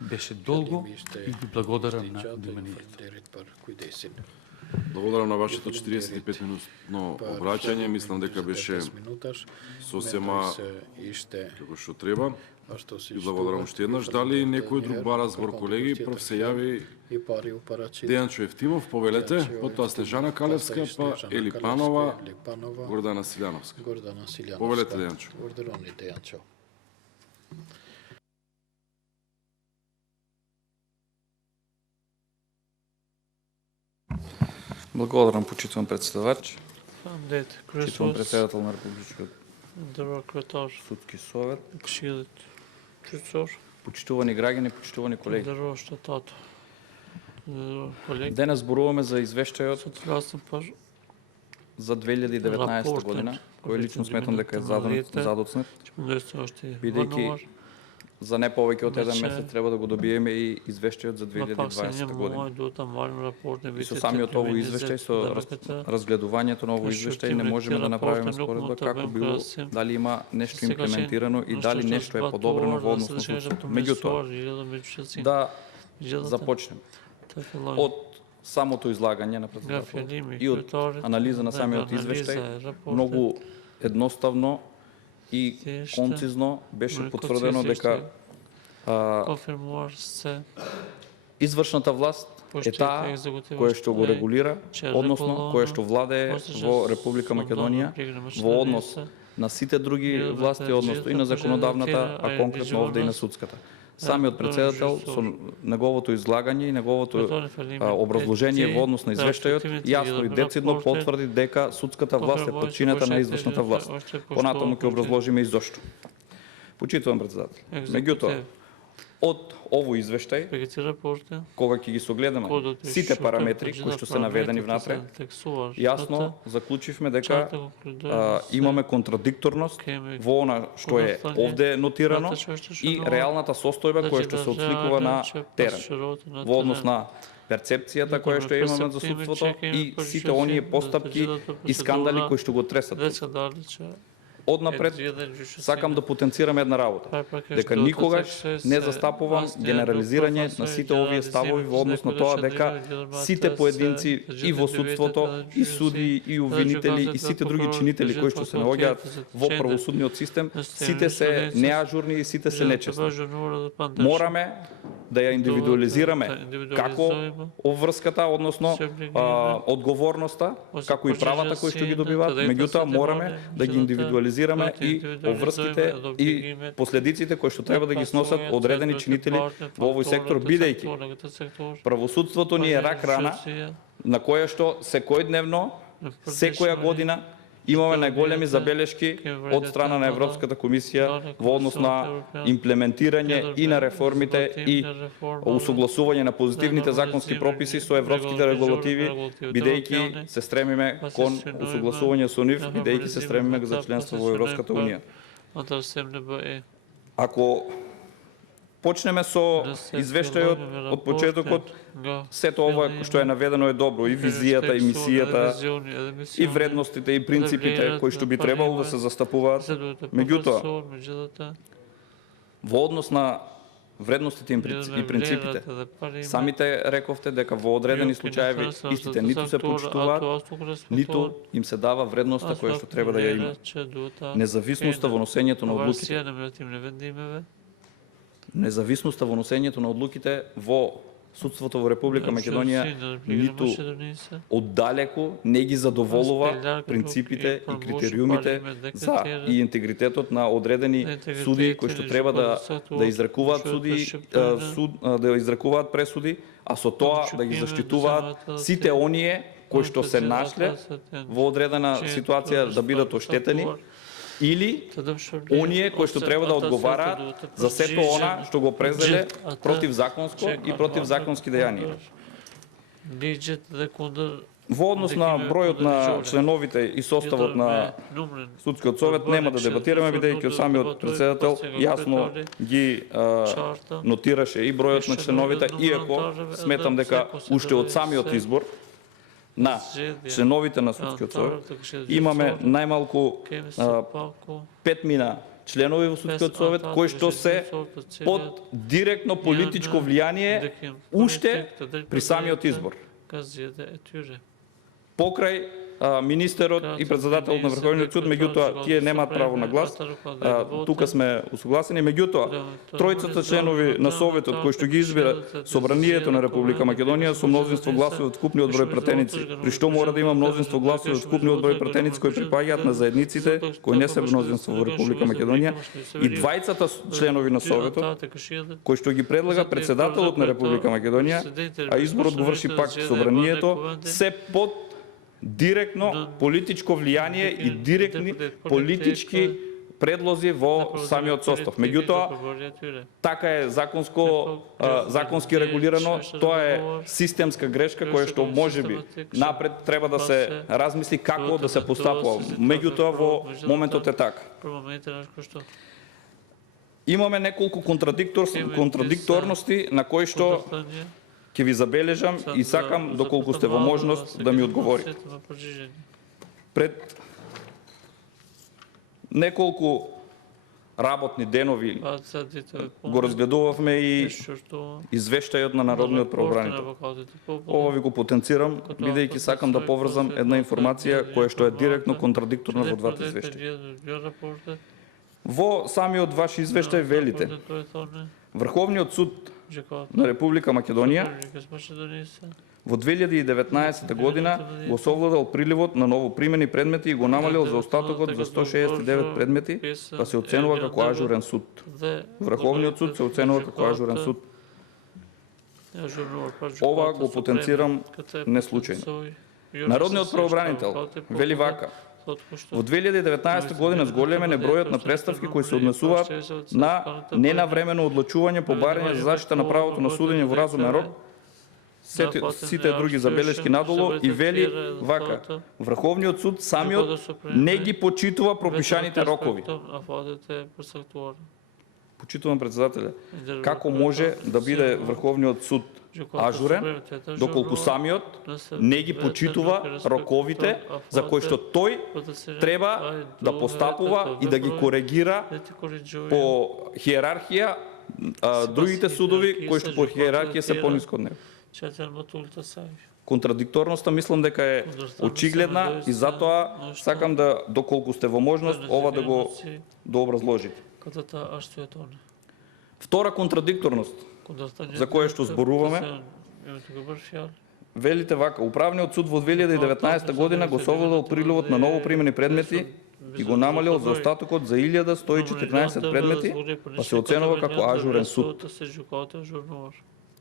Беше долго и ви благодарам на вниманието. Благодарам на вашето 45 минутно обраќање. Мислам дека беше сосема како што треба. И благодарам уште еднаш. Дали некој друг бара збор, колеги? Прв се јави Дејанчо Евтимов, повелете, потоа Снежана Калевска, па Ели Панова, Гордана Силјановска. Повелете, Дејанчо. Благодарам, почитувам председавач, почитувам председател на Републичкиот судски совет, почитувани граѓани, почитувани колеги. Денес зборуваме за извештајот за 2019 година, кој лично сметам дека е задоцнет, бидејќи за не повеќе од еден месец треба да го добиеме и извештајот за 2020 година. И со самиот овој извештај, со разгледувањето на овој извештај, не можеме да направиме споредба како било, дали има нешто имплементирано и дали нешто е подобрено во однос на судството. Меѓутоа, да започнем од самото излагање на председател и од анализа на самиот извештај, многу едноставно и концизно беше потврдено дека извршната власт е таа која што го регулира, односно која што владее во Република Македонија во однос на сите други власти, односно и на законодавната, а конкретно овде и на судската. Самиот председател со неговото излагање и неговото образложение во однос на извештајот јасно и децидно потврди дека судската власт е подчинета на извршната власт. Понатаму ќе образложиме и зошто. Почитувам председател. Меѓутоа, од овој извештај, кога ќе ги согледаме сите параметри кои што се наведени внатре, јасно заклучивме дека имаме контрадикторност во она што е овде нотирано и реалната состојба која што се отсликува на терен, во однос на перцепцијата која што имаме за судството и сите оние постапки и скандали кои што го тресат. Однапред, сакам да потенцирам една работа, дека никогаш не застапувам генерализирање на сите овие ставови во однос на тоа дека сите поединци и во судството, и судии, и обвинители, и сите други чинители кои што се наоѓаат во правосудниот систем, сите се неажурни и сите се нечестни. Мораме да ја индивидуализираме како обврската, односно одговорноста, како и правата кои што ги добиваат, меѓутоа мораме да ги индивидуализираме и обврските и последиците кои што треба да ги сносат одредени чинители во овој сектор, бидејќи правосудството ни е рак рана на која што секојдневно, секоја година имаме најголеми забелешки од страна на Европската комисија во однос на имплементирање и на реформите и усогласување на позитивните законски прописи со европските регулативи, бидејќи се стремиме кон усогласување со нив, бидејќи се стремиме за членство во Европската унија. Ако почнеме со извештајот од почетокот, сето ова што е наведено е добро, и визијата, и мисијата, и вредностите, и принципите кои што би требало да се застапуваат. Меѓутоа, во однос на вредностите и принципите, самите рековте дека во одредени случаеви истите ниту се почитуваат, ниту им се дава вредноста која што треба да ја има. Независноста во носењето на одлуките. Независноста во носењето на одлуките во судството во Република Македонија ниту оддалеку не ги задоволува принципите и критериумите за и интегритетот на одредени судии кои што треба да изрекуваат да изрекуваат пресуди, а со тоа да ги заштитуваат сите оние кои што се нашле во одредена ситуација да бидат оштетени, или оние кои што треба да одговараат за сето она што го презеле противзаконско и противзаконски дејанија. Во однос на бројот на членовите и составот на судскиот совет нема да дебатираме, бидејќи од самиот председател јасно ги нотираше и бројот на членовите, иако сметам дека уште од самиот избор на членовите на судскиот совет имаме најмалку 5 мина членови во судскиот совет кои што се под директно политичко влијание уште при самиот избор. Покрај министерот и председателот на Врховниот суд, меѓутоа тие немаат право на глас. Тука сме усогласени, меѓутоа тројцата членови на советот кои што ги избира Собранието на Република Македонија со мнозинство гласови од вкупниот број пратеници, при што мора да има мнозинство гласови од вкупниот број пратеници кои припаѓаат на заедниците кои не се мнозинство во Република Македонија, и двајцата членови на советот кои што ги предлага председателот на Република Македонија, а изборот го врши пак Собранието, се под директно политичко влијание и директни политички предлози во самиот состав. Меѓутоа, така е законски регулирано, тоа е системска грешка која што можеби напред треба да се размисли како да се постапува. Меѓутоа, во моментот е така. Имаме неколку контрадикторности на кои што ќе ви забележам и сакам, доколку сте во можност, да ми одговорите. Пред неколку работни денови го разгледувавме и извештајот на Народниот правобранител. Ова ви го потенцирам, бидејќи сакам да поврзам една информација која што е директно контрадикторна во двата извештаја. Во самиот ваш извештај велите: Врховниот суд на Република Македонија во 2019 година го совладал приливот на новопримени предмети и го намалил за остатокот за 169 предмети, па се оценува како ажурен суд. Врховниот суд се оценува како ажурен суд. Ова го потенцирам неслучајно. Народниот правобранител вели вака: во 2019 година зголемен е бројот на представки кои се однесуваат на ненавремено одлучување по барање за заштита на правото на судење во разумен рок, сите други забелешки надолу, и вели вака: Врховниот суд самиот не ги почитува пропишаните рокови. Почитувам председателя. Како може да биде Врховниот суд ажурен, доколку самиот не ги почитува роковите за кои што тој треба да постапува и да ги коригира по хиерархија другите судови кои што по хиерархија се пониско од него. Контрадикторноста мислам дека е очигледна и затоа сакам да, доколку сте во можност, ова да го образложите. Втора контрадикторност за која што зборуваме, велите вака: Управниот суд во 2019 година го совладал приливот на новопримени предмети и го намалил за остатокот за 1114 предмети, па се оценува како ажурен суд.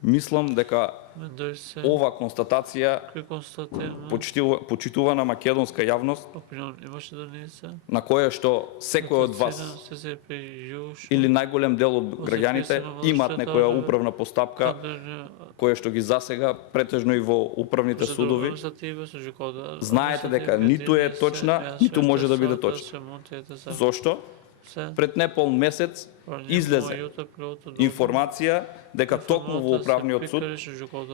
Мислам дека ова констатација почитува на македонска јавност, на која што секој од вас или најголем дел од граѓаните имаат некоја управна постапка која што ги засега претежно и во управните судови. Знаете дека ниту е точна, ниту може да биде точна. Зошто? Пред непол месец излезе информација дека токму во Управниот суд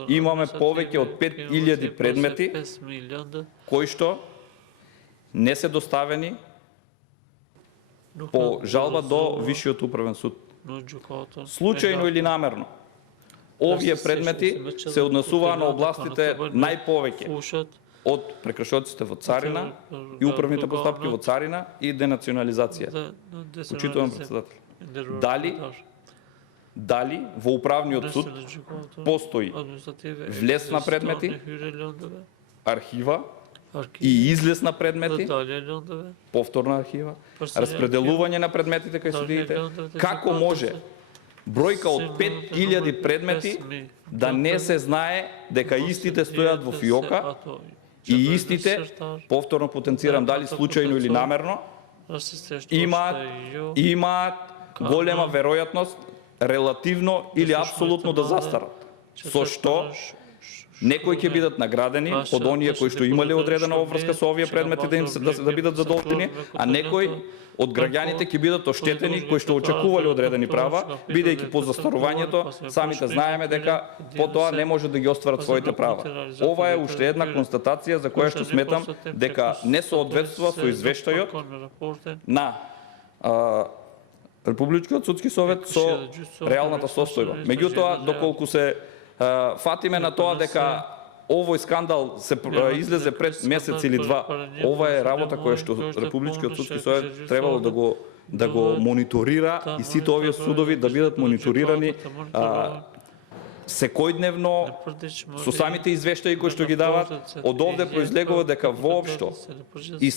имаме повеќе од 5000 предмети кои што не се доставени по жалба до Висшиот управен суд. Случајно или намерно, овие предмети се однесуваа на областите најповеќе од прекршоците во царина и управните постапки во царина и денационализација. Почитувам председател. Дали во Управниот суд постои влез на предмети, архива и излез на предмети, повторна архива, распределување на предметите кај судиите? Како може бројка од 5000 предмети да не се знае дека истите стојат во фиока и истите, повторно потенцирам, дали случајно или намерно, имаат голема веројатност релативно или апсолутно да застарат. Со што некои ќе бидат наградени од оние кои што имале одредена обврска со овие предмети да бидат задолжени, а некои од граѓаните ќе бидат оштетени кои што очекувале одредени права, бидејќи по застарувањето самите знаеме дека потоа не може да ги остварат своите права. Ова е уште една констатација за која што сметам дека не соодветствува со извештајот на Републичкиот судски совет со реалната состојба. Меѓутоа, доколку се фатиме на тоа дека овој скандал се излезе пред месец или два, ова е работа која што Републичкиот судски совет требало да го мониторира и сите овие судови да бидат мониторирани секојдневно со самите извештаи кои што ги дават. Од овде произлегува дека воопшто и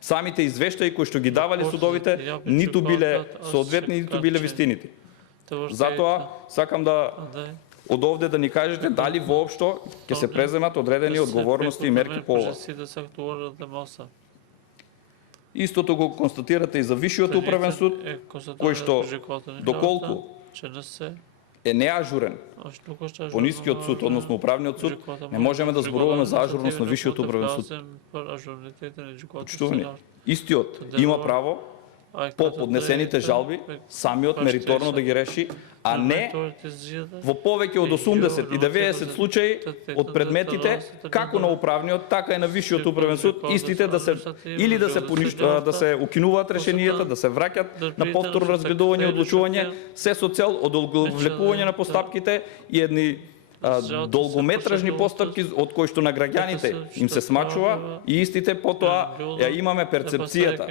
самите извештаи кои што ги давале судовите ниту биле соодветни, ниту биле вистините. Затоа сакам да од овде да ни кажете дали воопшто ќе се преземат одредени одговорности и мерки по ова. Истото го констатирате и за Висшиот управен суд, кој што доколку е неажурен по нискиот суд, односно управниот суд, не можеме да зборуваме за ажурност на Висшиот управен суд. Почитувани, истиот има право по поднесените жалби самиот мериторно да ги реши, а не во повеќе од 80 и 90 случаи од предметите, како на управниот, така и на Висшиот управен суд, истите да се или да се укинуваат решенијата, да се враќат на повторно разгледување и одлучување, се со цел одолговлекување на постапките и едни долгометражни постапки од кои што на граѓаните им се смачува и истите потоа ја имаме перцепцијата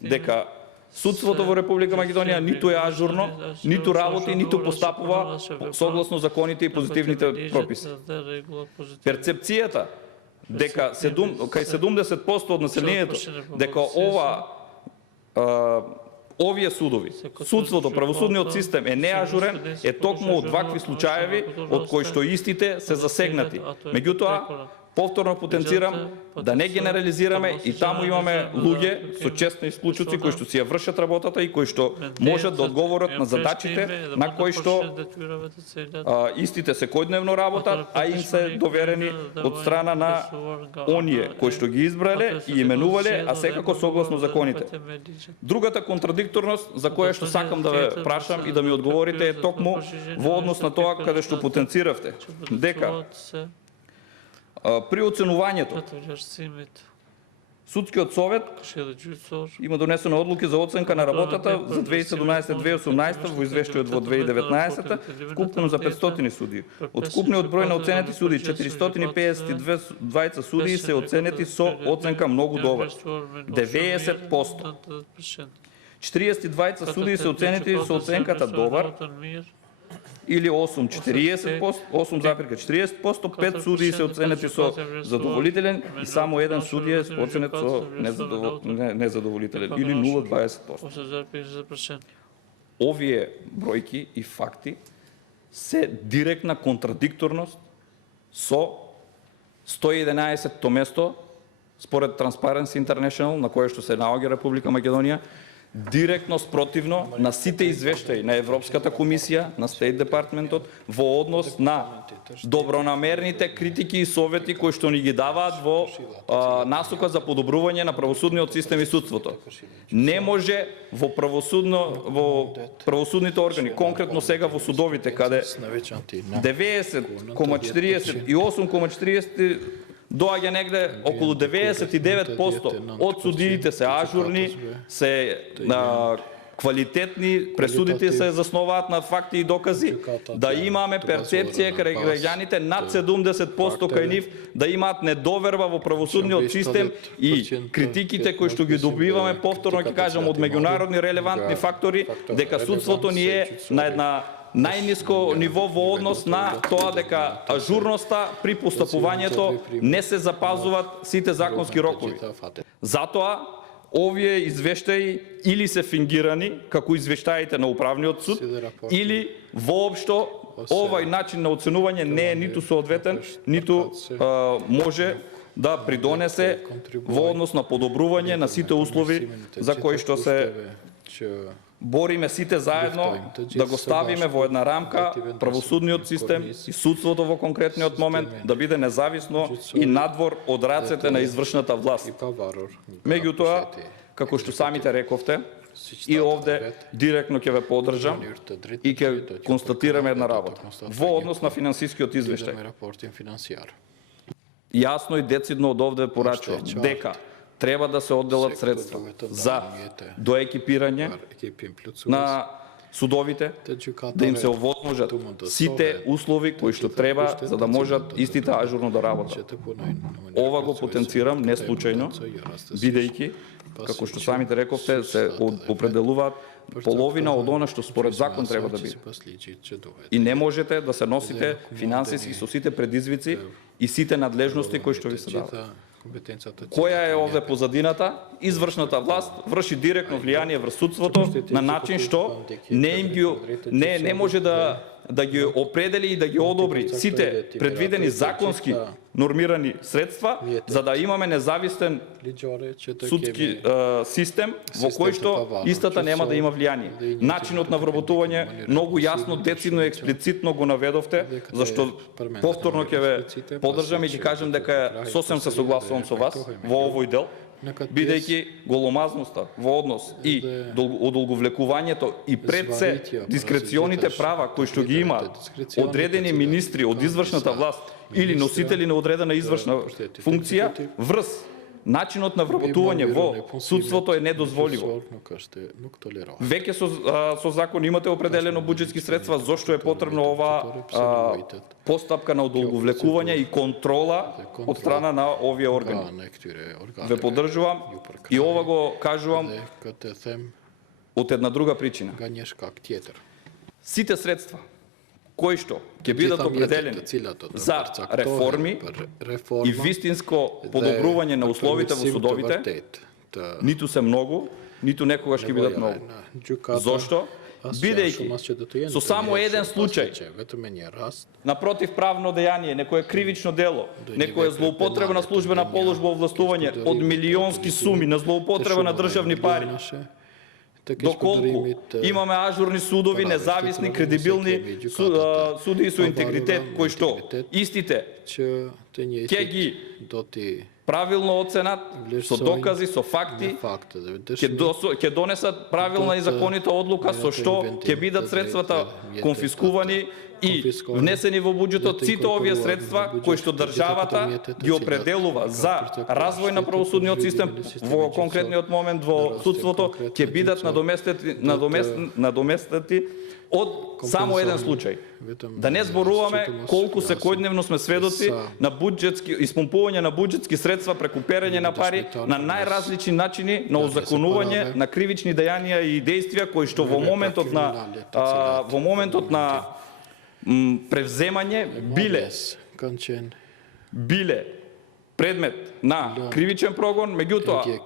дека судството во Република Македонија ниту е ажурно, ниту работи, ниту постапува согласно законите и позитивните прописи. Перцепцијата дека кај 70% од населението дека овие судови, судството, правосудниот систем е неажурен, е токму од вакви случаеви од кои што истите се засегнати. Меѓутоа, повторно потенцирам да не генерализираме и таму имаме луѓе со честни исклучоци кои што си ја вршат работата и кои што можат да одговорат на задачите на кои што истите секојдневно работат, а им се доверени од страна на оние кои што ги избрале и именувале, а секако согласно законите. Другата контрадикторност за која што сакам да ве прашам и да ми одговорите е токму во однос на тоа каде што потенциравте дека при оценувањето Судскиот совет има донесено одлуки за оценка на работата за 2017-2018 во извештајот во 2019 вкупно за 500 судии. Од вкупниот број на оценети судии 452 судии се оценети со оценка многу добра 90%. 42 судии се оценети со оценката добар или 8,40%, 5 судии се оценети со задоволителен и само еден судија е оценет со незадоволителен или 0,20%. Овие бројки и факти се директна контрадикторност со 111-то место според Transparency International на кое што се наоѓа Република Македонија, директно спротивно на сите извештаи на Европската комисија, на State Department-от, во однос на добронамерните критики и совети кои што ни ги даваат во насока за подобрување на правосудниот систем и судството. Не може во правосудните органи, конкретно сега во судовите, каде 90,40 и 8,40 доаѓа негде околу 99% од судиите се ажурни, се квалитетни, пресудите се засноваат на факти и докази, да имаме перцепција кај граѓаните над 70% кај нив, да имаат недоверба во правосудниот систем и критиките кои што ги добиваме, повторно ќе кажам, од меѓународни релевантни фактори, дека судството ни е на една најниско ниво во однос на тоа дека ажурноста при постапувањето не се запазуваат сите законски рокови. Затоа овие извештаи или се фингирани како извештаите на управниот суд, или воопшто овај начин на оценување не е ниту соодветен, ниту може да придонесе во однос на подобрување на сите услови за кои што се бориме сите заедно да го ставиме во една рамка правосудниот систем и судството во конкретниот момент да биде независно и надвор од рацете на извршната власт. Меѓутоа, како што самите рековте, и овде директно ќе ве поддржам и ќе констатираме една работа во однос на финансискиот извештај. Јасно и децидно од овде порачувам дека треба да се одделат средства за доекипирање на судовите, да им се овозможат сите услови кои што треба за да можат истите ажурно да работат. Ова го потенцирам не случајно, бидејќи, како што самите рековте, се определуваат половина од она што според закон треба да биде. И не можете да се носите финансиски со сите предизвици и сите надлежности кои што ви се дават. Која е овде позадината? Извршната власт врши директно влијание врз судството на начин што не може да ги определи и да ги одобри сите предвидени законски нормирани средства за да имаме независен судски систем во кој што истата нема да има влијание. Начинот на вработување многу јасно, децидно и експлицитно го наведовте, зашто повторно ќе ве поддржам и ќе кажам дека сосем се согласувам со вас во овој дел, бидејќи голомазноста во однос и одолговлекувањето и пред се дискреционите права кои што ги имаат одредени министри од извршната власт или носители на одредена извршна функција врз начинот на вработување во судството е недозволиво. Веќе со закон имате определено буџетски средства, зошто е потребно ова постапка на одолговлекување и контрола од страна на овие органи. Ве поддржувам и ова го кажувам од една друга причина. Сите средства кои што ќе бидат определени за реформи и вистинско подобрување на условите во судовите, ниту се многу, ниту некогаш ќе бидат многу. Зошто? Бидејќи со само еден случај на противправно дејание, некое кривично дело, некоја злоупотреба на службена положба овластување од милионски суми на злоупотреба на државни пари, доколку имаме ажурни судови, независни, кредибилни судии со интегритет, кои што истите ќе ги правилно оценат, со докази, со факти, ќе донесат правилна и законита одлука со што ќе бидат средствата конфискувани и внесени во буџетот сите овие средства кои што државата ги определува за развој на правосудниот систем во конкретниот момент во судството ќе бидат надоместети од само еден случај. Да не зборуваме колку секојдневно сме сведоци на испомпување на буџетски средства преку перење на пари на најразлични начини на озаконување на кривични дејанија и дејствија кои што во моментот на превземање биле предмет на кривичен прогон, меѓутоа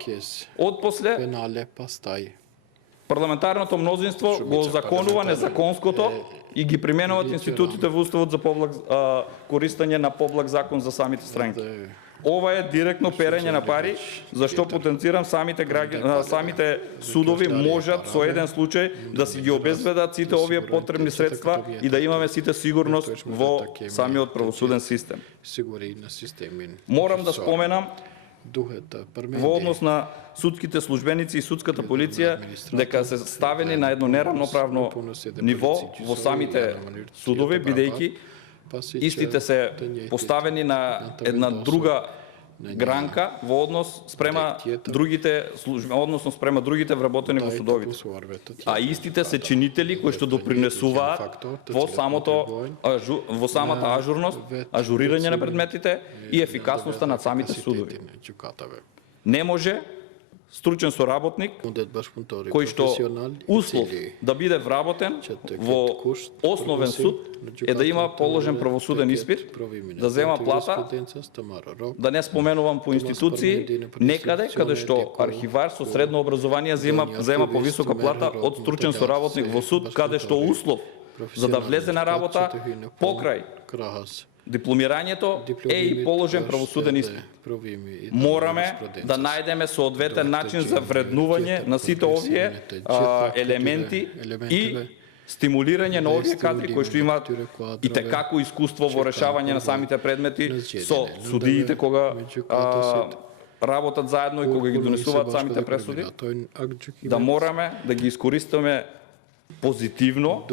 отпосле парламентарното мнозинство го озаконува незаконското и ги применуваат институтите во Уставот за користење на поблаг закон за самите странки. Ова е директно перење на пари, зашто потенцирам самите судови можат со еден случај да си ги обезбедат сите овие потребни средства и да имаме сите сигурност во самиот правосуден систем. Морам да споменам во однос на судските службеници и судската полиција дека се ставени на едно неравноправно ниво во самите судови, бидејќи истите се поставени на една друга гранка во однос спрема другите спрема другите вработени во судовите. А истите се чинители кои што допринесуваат во самата ажурност, ажурирање на предметите и ефикасноста на самите судови. Не може стручен соработник кој што услов да биде вработен во основен суд е да има положен правосуден испит, да зема плата, да не споменувам по институции, некаде каде што архивар со средно образование зема повисока плата од стручен соработник во суд, каде што услов за да влезе на работа покрај дипломирањето е и положен правосуден испит. Мораме да најдеме соодветен начин за вреднување на сите овие елементи и стимулирање на овие кадри кои што имаат и tekako искуство во решавање на самите предмети со судиите кога работат заедно и кога ги донесуваат самите пресуди, да мораме да ги искористиме позитивно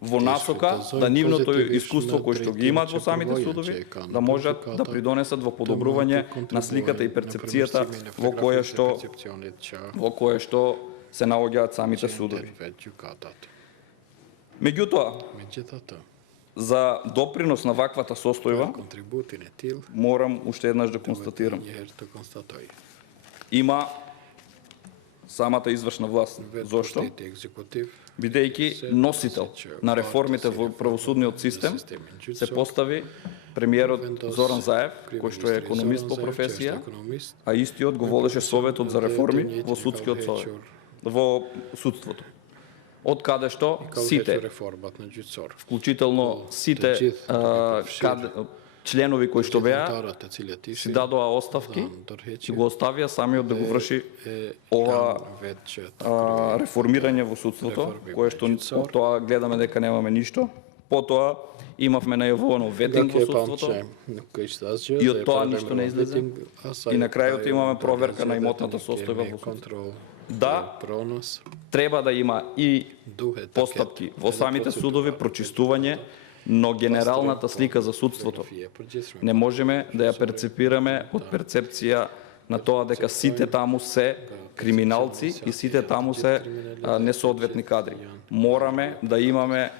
во насока да нивното искуство кое што ги имаат во самите судови да можат да придонесат во подобрување на сликата и перцепцијата во која што се наоѓаат самите судови. Меѓутоа, за допринос на ваквата состојба, морам уште еднаш да констатирам. Има самата извршна власт. Зошто? Бидејќи носител на реформите во правосудниот систем, се постави премиерот Зоран Заев, кој што е економист по професија, а истиот го водеше Советот за реформи во судскиот совет, во судството. Од каде што сите, вклучително сите членови кои што беа, си дадоа оставки и го оставија самиот да го врши ова реформирање во судството, кое што од тоа гледаме дека немаме ништо. Потоа имавме најавувано ветинг во судството и од тоа ништо не излезе. И на крајот имаме проверка на имотната состојба во судството. Да, треба да има и постапки во самите судови, прочистување, но генералната слика за судството не можеме да ја перцепираме од перцепција на тоа дека сите таму се криминалци и сите таму се несоодветни кадри. Мораме да имаме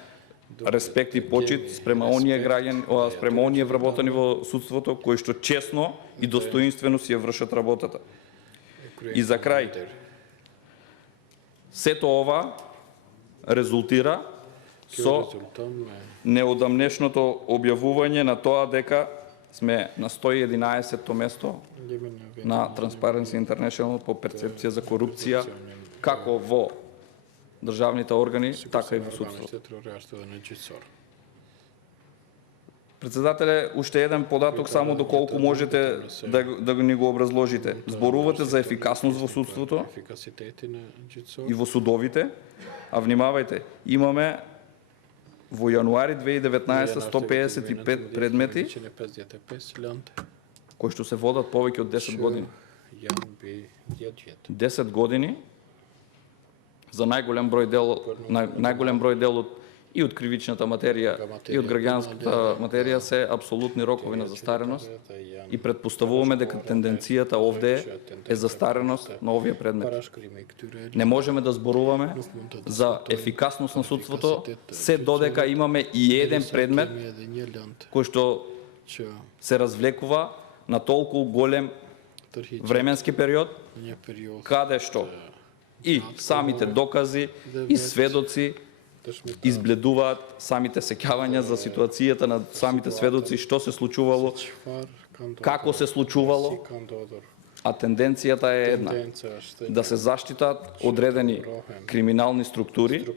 респект и почит спрема оние граѓани, спрема оние вработени во судството кои што честно и достоинствено си ја вршат работата. И за крај, сето ова резултира со неодамнешното објавување на тоа дека сме на 111-то место на Transparency International по перцепција за корупција, како во државните органи, така и во судството. Председателе, уште еден податок само доколку можете да ни го образложите. Зборувате за ефикасност во судството и во судовите, а внимавајте, имаме во јануари 2019 155 предмети кои што се водат повеќе од 10 години. 10 години за најголем број дел и од кривичната материја и од граѓанската материја се апсолутни рокови на застареност и предпоставуваме дека тенденцијата овде е застареност на овие предмети. Не можеме да зборуваме за ефикасност на судството се додека имаме и еден предмет кој што се развлекува на толку голем временски период, каде што и самите докази и сведоци избледуваат самите сеќавања за ситуацијата на самите сведоци, што се случувало, како се случувало, а тенденцијата е една, да се заштитат одредени криминални структури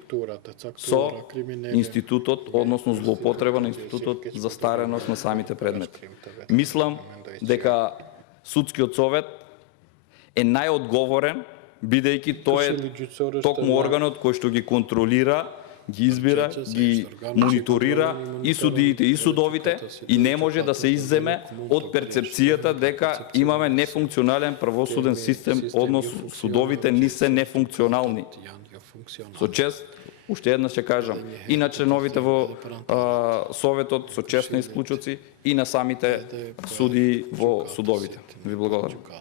со институтот, односно злоупотреба на институтот за стареност на самите предмети. Мислам дека судскиот совет е најодговорен, бидејќи тој е токму органот кој што ги контролира, ги избира, ги мониторира и судиите и судовите и не може да се изземе од перцепцијата дека имаме нефункционален правосуден систем, односно судовите ни се нефункционални. Со чест, уште еднаш ќе кажам, и на членовите во Советот со честни исклучоци и на самите судии во судовите. Ви благодарам.